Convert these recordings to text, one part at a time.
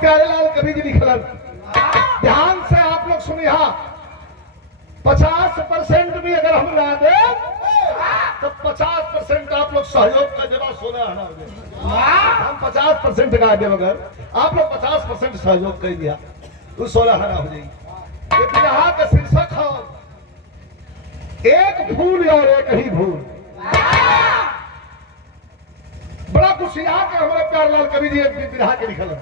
प्यारेलाल कवि जी लिखलन। ध्यान से आप लोग सुनिए। 50% भी अगर हम ना दे तो 50% आप लोग सहयोग का जवाब 16 आना हो जाए। हम 50% का दे अगर आप लोग 50% सहयोग कर दिया तो 16 आना हो जाएगी। ये बिरहा का शीर्षक है एक फूल और एक ही भूल। बड़ा कुछ यहाँ के हमारे प्यारेलाल कवि जी एक बिरहा के लिखल है।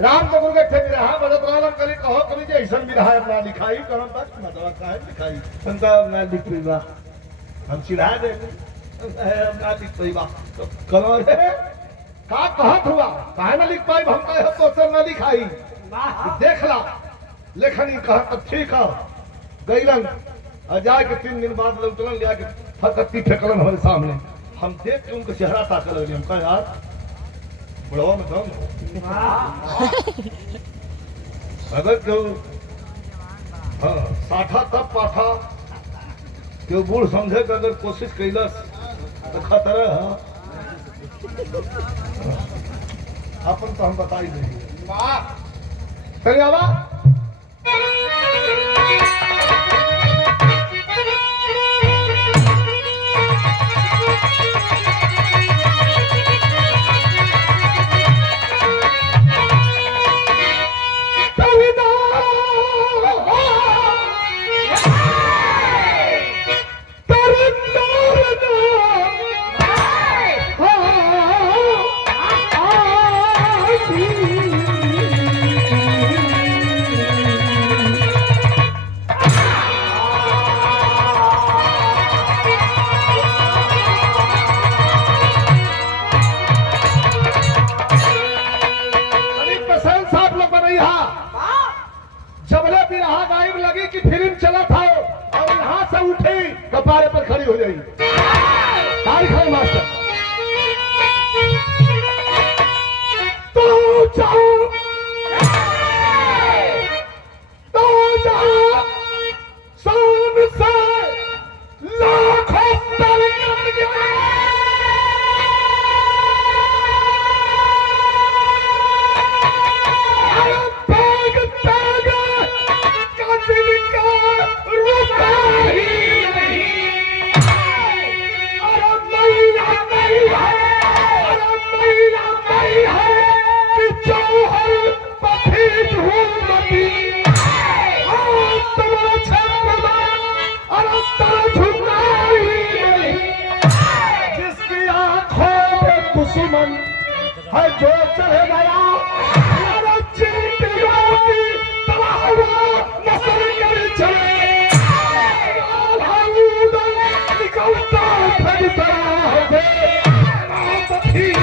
राम जगुर के थे बिरहा बजत रालम कली कहो कवि जी ऐसा बिरहा अपना लिखाई करम तक ना दवा का है लिखाई संता ना लिख पईबा हम चिढ़ा दे ना लिख पईबा तो करो रे का कहत हुआ काहे ना लिख पाई हम कहे तो सर ना लिखाई देख ला लेखनी कहा ठीक है गईलन और जाके 3 दिन बाद लौटलन लिया के फकत्ती फेंकलन हमारे सामने। हम देख के उनका चेहरा ताकल लगे। हम कहे यार बुढ़वा में दम अगर क्यों साठा तब पाठा क्यों बूढ़ समझे कि अगर कोशिश कैलस तो खतरा है अपन तो हम बता ही देंगे। चलिए आवा जबले बिरहा गायब लगी कि फिल्म चला था और यहाँ से उठी कपारे पर खड़ी हो जाएगी। तारीख है मास्टर तो जाओ शाम से लाखों तरंग है जो चढ़ गया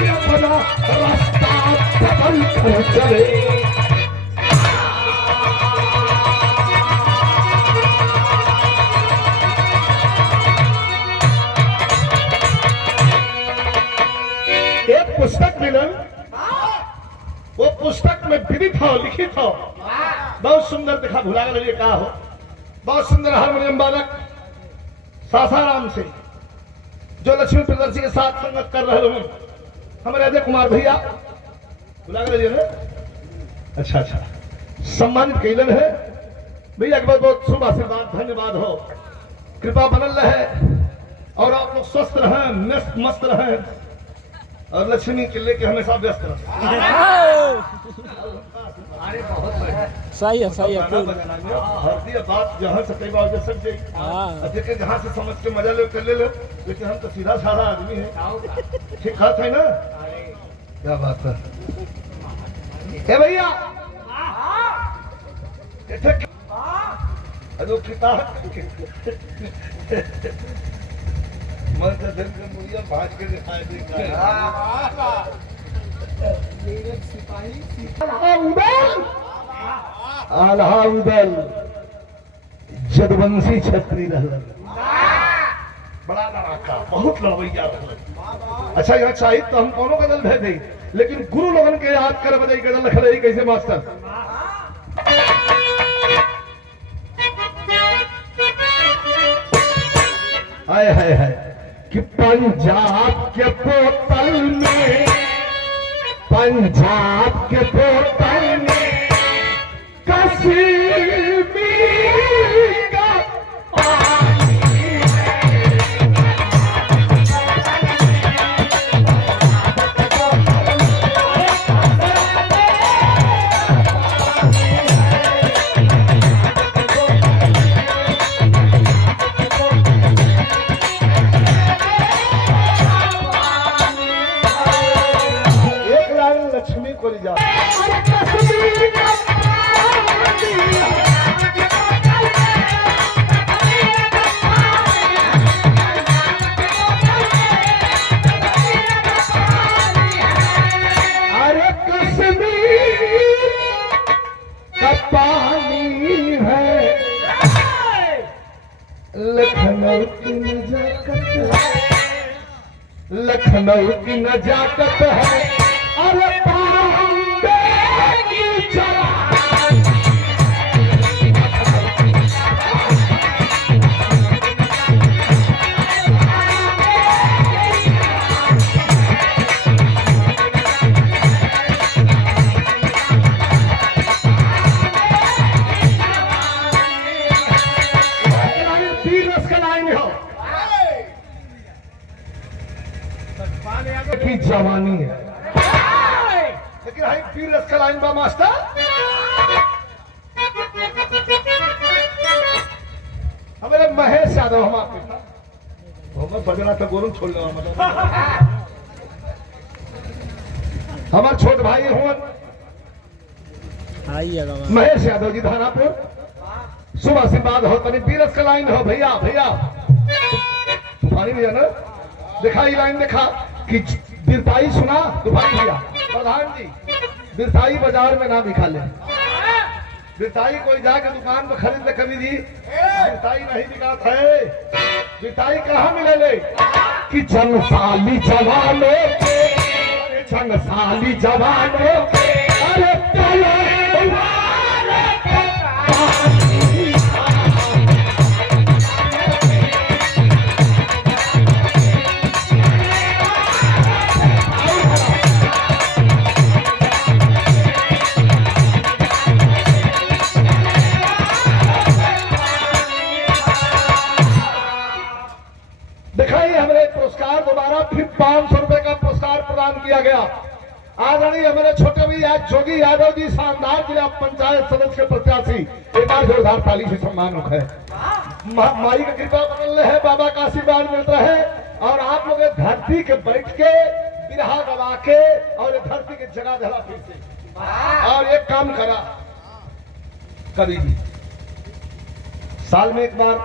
अपना रास्ता बदल कर चले। एक पुस्तक मिलन वो पुस्तक में विदित हो लिखित हो बहुत सुंदर दिखा भुला गए कहा हो बहुत सुंदर हारमोनियम बालक सासाराम से जो लक्ष्मी प्रदर्शी के साथ संगत कर रहे हो हमारे अजय कुमार भैया भुला गए ना। अच्छा अच्छा सम्मानित कैलन है भैया के बहुत बहुत शुभ आशीर्वाद धन्यवाद हो कृपा बनल रहे और आप लोग स्वस्थ रहें मस्त रहें और लक्ष्मी के लेके हमेशा व्यस्त रहे। अरे बहुत सही है भारतीय बात जहाँ से कई बार सक जाए देखे जहाँ से समझ के मजा ले लो लेकिन हम तो सीधा साधा आदमी है ठीक ठाक है ना। क्या बात है भैया मन से दिल के मुड़िया भाज के दिखाई देगा आल्हा उदल जदवंशी छत्री रहलन बड़ा लड़ाका बहुत लड़वैया रहलन। अच्छा यहाँ चाहिए तो हम कोनो गजल भेज दी लेकिन गुरु लोगन के याद कर बजाई गजल लिख रही कैसे मास्टर हाय हाय हाय कि पंजाब के बोतल में पंजाब के बोतल अरे कश्मीर का अरे कश्मीर का पानी है, लखनऊ की नजाकत है, लखनऊ की नजाकत है। अरे बॉम्बे की जवानी तीन रस का लाइन हो की जवानी है, लेकिन हाई पीर रस का लाइन बा मास्टर। हमारे महेश यादव हम आपके था हमें बजना था गोरम छोड़ लो हमारे छोट भाई हुआ महेश यादव जी धारापुर सुबह से बाद हो तनी पीरस का लाइन हो भैया भैया तूफानी भैया ना दिखाई लाइन दिखा कि बिरताई सुना तूफानी भैया प्रधान जी बिरताई बाजार में ना दिखा ले बिरताई कोई जाके दुकान में खरीद ले कभी जी बिरताई नहीं दिखाता है बिरताई कहाँ मिले ले कि जंगसाली जवानों के जंगसाली जवानों के अरे दिखाई हमारे पुरस्कार दोबारा फिर 500 रुपए का पुरस्कार प्रदान किया गया। आदरणीय हमारे छोटे भैया जोगी यादव जी शानदार जिला पंचायत सदस्य के प्रत्याशी एक बार जोरदार ताली से सम्मान है। माई की कृपा बन रहे है, बाबा का आशीर्वाद मिलता है और आप लोग धरती के बैठ के बिरहा गवा के और धरती के जगह धरा फिर से और एक काम करा कभी भी साल में एक बार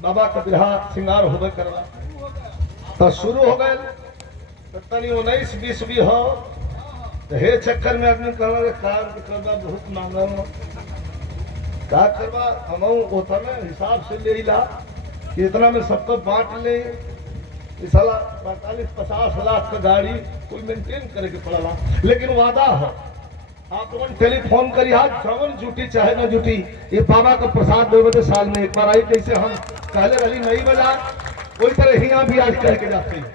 बाबा का बिरहा श्रृंगार हो गए करवा तो शुरू हो गए तो तनी 19-20 भी हो तो हे चक्कर में आदमी करवा बहुत मांगा का करवा हम उतना हिसाब से ले ला कि इतना में सबको बांट ले साला 45-50 लाख का गाड़ी कोई मेंटेन करे के पड़ला लेकिन वादा हो आप लोगों टेलीफोन करी आज श्रवण जुटी चाहे ना जुटी ये बाबा का प्रसाद 2 बजे साल में एक बार आई जैसे हम पहले रही नई बाजार वही तरह ही यहाँ भी आज कह के जाते हैं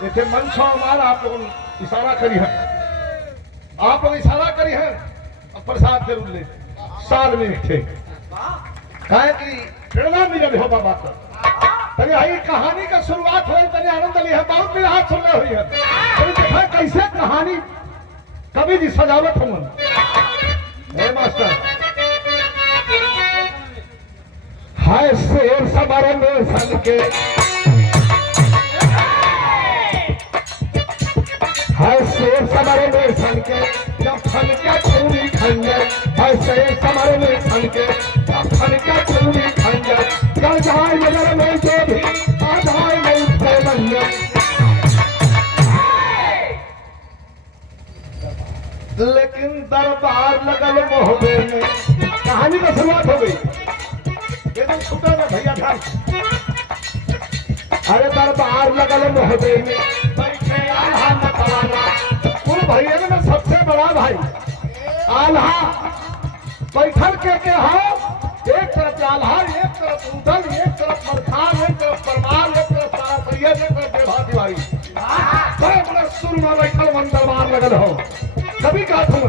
जैसे मन छो हमारा आप लोगों इशारा करी है आप लोग इशारा करी है और प्रसाद जरूर ले साल में एक थे कहे कि प्रेरणा मिलल हो बाबा को तनी आई कहानी का शुरुआत हुई तनी आनंद ली है बहुत भी हाथ सुन रहे हुई है तनी देखा कैसे कहानी कभी जी सजावट हो मास्टर हाय शेर समर में सन के हाय शेर समर में सन के जब फन क्या छुरी खंजर हाय शेर समर में सन के जब फन क्या छुरी खंजर चल जाए नजर में जो भी आ जाए नहीं थे मंजर लेकिन दरबार लगल मोहबे में कहानी का शुरुआत हो गई एकदम छूटा ना भैया था अरे दरबार लगल मोहबे में बैठे आल्हा मतवाला उन भैया में सबसे बड़ा भाई आल्हा बैठल के हो एक तरफ आल्हा एक तरफ उदल एक तरफ मरखान एक तरफ परमार एक तरफ सारा सैयद एक तरफ देवा तिवारी बड़े बड़े सुर में बैठल मन दरबार लगल हो कभी कहा तुम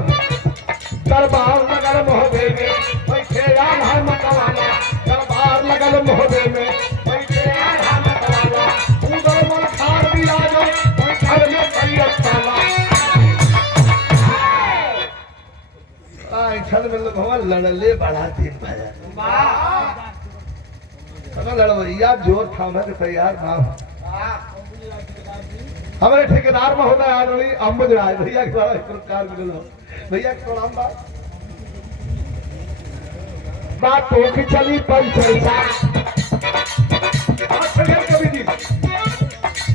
दरबार लगल मोहबे में बैठे आल्हा मतवाला दरबार लगल मोहबे में बैठे आल्हा मतवाला उदल मरखान भी आ जाओ बैठल में सैयद साला ऐठल में लोग हमारे लड़ले बढ़ा दिन भया अगर लड़वैया जोर थामे के तैयार ना हो हमारे ठेकेदार में होता है आदमी अम्बुज राय भैया के द्वारा पुरस्कार मिले भैया प्रणाम बात हो कि चली पर चर्चा कवि जी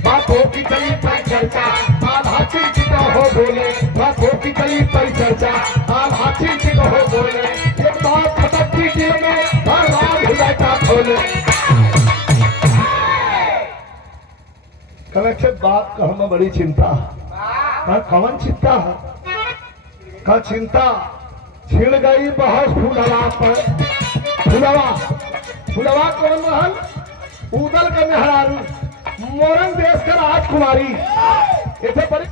बात हो कि चली पर चर्चा आधा चिंतित हो बोले बात हो कि चली पर चर्चा आधा चिंतित हो बोले एक बात खटकती दिल में हर रात हृदय का खोले कनेक्शन बात का हमें बड़ी चिंता है कौन चिंता है का चिंता छिड़ गई बहुत फूलवा पर फुलवा कौन रहल उदल का मेहरारू मोरन देश का राजकुमारी इसे बड़ी